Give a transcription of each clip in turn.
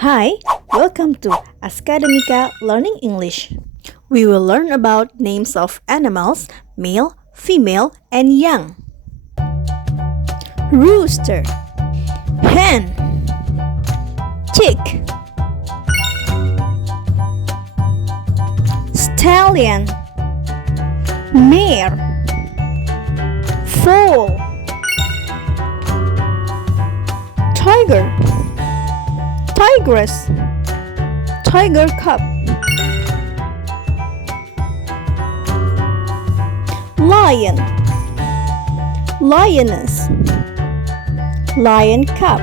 Hi, welcome to Academica Learning English. We will learn about names of animals, male, female, and young. Rooster, hen, chick, stallion, mare, foal, tiger, tigress, tiger cub, lion, lioness, lion cub,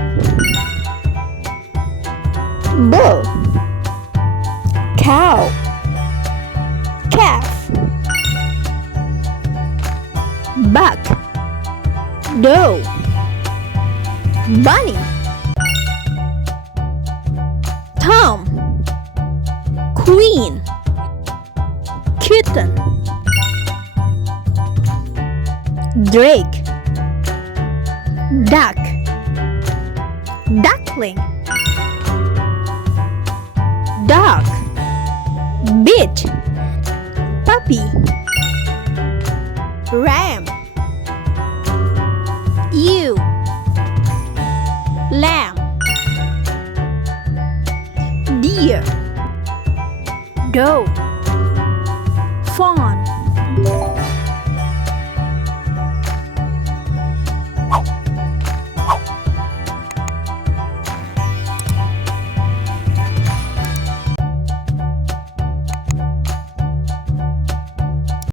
bull, cow, calf, buck, doe, bunny, Tom, Queen, Kitten, Drake, Duck, Duckling, Dog, Bitch, Puppy, Ram, Ewe, Lamb, Deer, Doe,